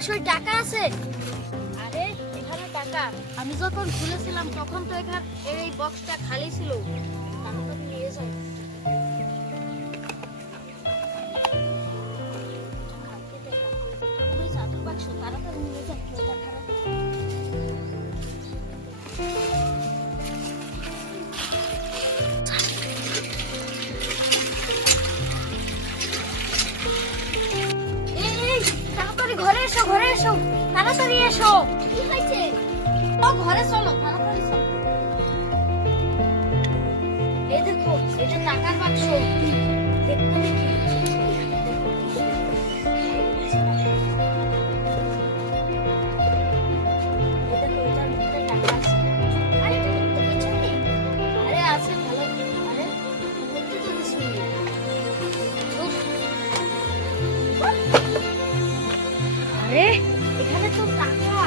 বাক্সয় টাকা আছে? আরে এখানে টাকা। আমি যখন খুলেছিলাম তখন তো এখানে এই বক্সটা খালি ছিল। তাড়াতাড়ি নিয়ে যাই। ওই জাদুর বাক্স তাড়াতাড়ি নিয়ে যাই। ঘরে এসো, ঘরে এসো, তাড়াতাড়ি এসো। কি হয়েছে? ও ঘরে চলো, তাড়াতাড়ি চলো। এই দেখো, এটা টাকার বাক্স। দেখো দেখি। আরে এখানে তো টাকা।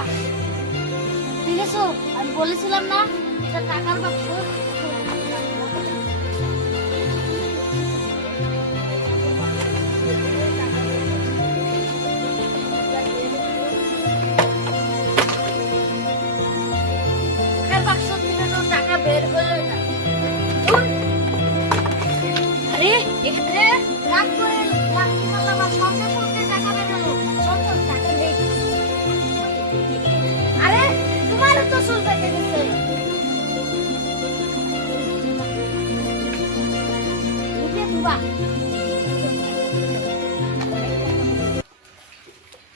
ঠিক আছে, আমি বলেছিলাম না এটা টাকার বাক্স। বাক্স থেকে তো টাকা বের হলো না। আরে এখানে রাগ করে লাগতে পারলাম আর সঙ্গে সঙ্গে টাকা বের হলো। চল চল টাকা নেই। আরে তোমারও তো চুল পেকে গেছে। উঠে দুবা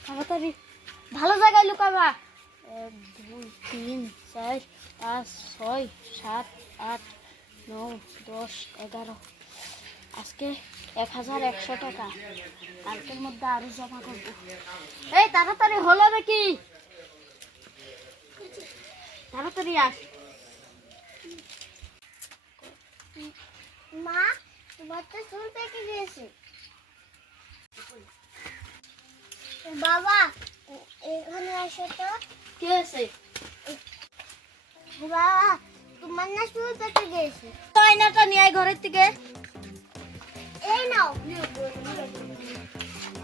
তাড়াতাড়ি ভালো জায়গায় লুকাবা। 1 2 3 4 5 6 7 8 9 10 11। আজকে 1100 টাকা। কালকের মধ্যে আরো জমা করবো। এই তাড়াতাড়ি হলো নাকি? তাড়াতাড়ি আস। মা, তোমার তো চুল পেকে গিয়েছে। বাবা, এখানে আসো তো। কি হয়েছে? বাবা, তোমার না চুল পেকে গিয়েছে। তো আয়নাটা নিয়ে আয় ঘরের থেকে। এই নাও।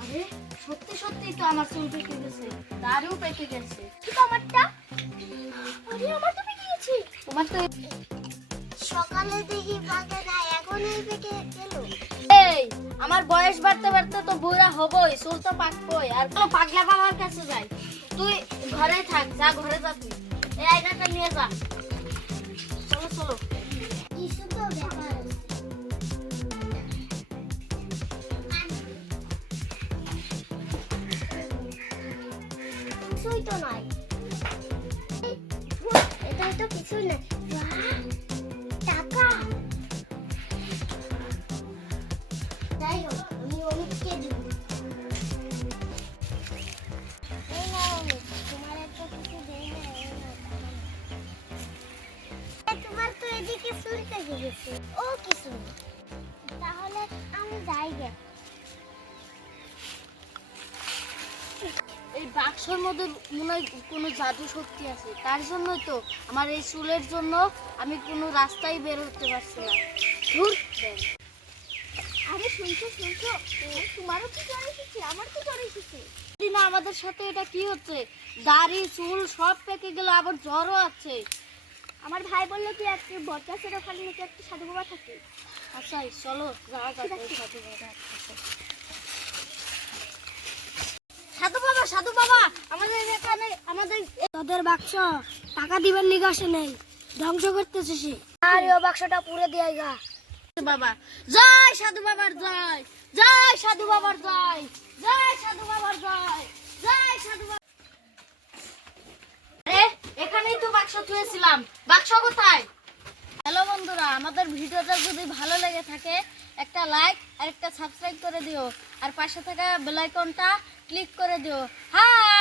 আরে সত্যি সত্যি তো আমার চুল পেকে গেছে। দাড়িও পেকে গেছে। কি আমারটা? আরে আমার তো পেকে গেছে। তোমার তো সকালে দেখি পাকে না, এখনই পেকে গেল। এই আমার বয়স বাড়তে বাড়তে তো বুড়া হবই, চুল তো পাকবই। আর কোনো পাগলা বাবার কাছে যাই। তুই ঘরে থাক, যা ঘরে যা তুই। এই আয়নাটা নিয়ে যা। চলো চলো। কিছু তো ব্যাপার আছে। কিছুই তো নয়। এটা তো কিছুই না। টাকা। যাই হোক, আমি অমিতকে দিব। এই নাও অমিত, তোমার এত কিছু দেই না, এই নাও টাকা নাও। তোমার তো এদিকে চুল পেকে গেছে। ও কিছু না। তাহলে আমি যাই গে। এই বাক্সর মধ্যে মনে হয় কোনো জাদু শক্তি আছে। তার জন্যই তো আমার এই চুলের জন্য আমি কোনো রাস্তায় বের হতে পারছি না। ধুর দেখ। আরে শুনছো শুনছো, তোমারও কি জ্বর এসেছে? আমার তো জ্বর এসেছে। দিনা আমাদের সাথে এটা কি হচ্ছে? দাড়ি চুল সব পেকে গেল, আবার জ্বরও আছে। আমার ভাই বললো কি একটা বটগাছের ওখানে নাকি একটা সাধু বাবা থাকে। আচ্ছা চলো যাওয়া যাক ওই সাধু বাবার কাছে। সাধু বাবা, সাধু বাবা, আমাদের এখানে আমাদের তোদের বাক্স টাকা দিবার লিগে আসে নেই, ধ্বংস করতেছে সে। আর ও বাক্সটা পুরো দিয়ে গা। বাবা জয়, সাধু বাবার জয়, জয় সাধু বাবার জয়, জয় সাধু বাবার জয়, জয় সাধু বাবা। আরে এখানেই তো বাক্স থুয়েছিলাম, বাক্স কোথায়? হ্যালো বন্ধুরা, আমাদের ভিডিওটা যদি ভালো লেগে থাকে একটা লাইক আর একটা সাবস্ক্রাইব করে দিও, আর পাশে থাকা বেল আইকনটা ক্লিক করে দিও। হাই।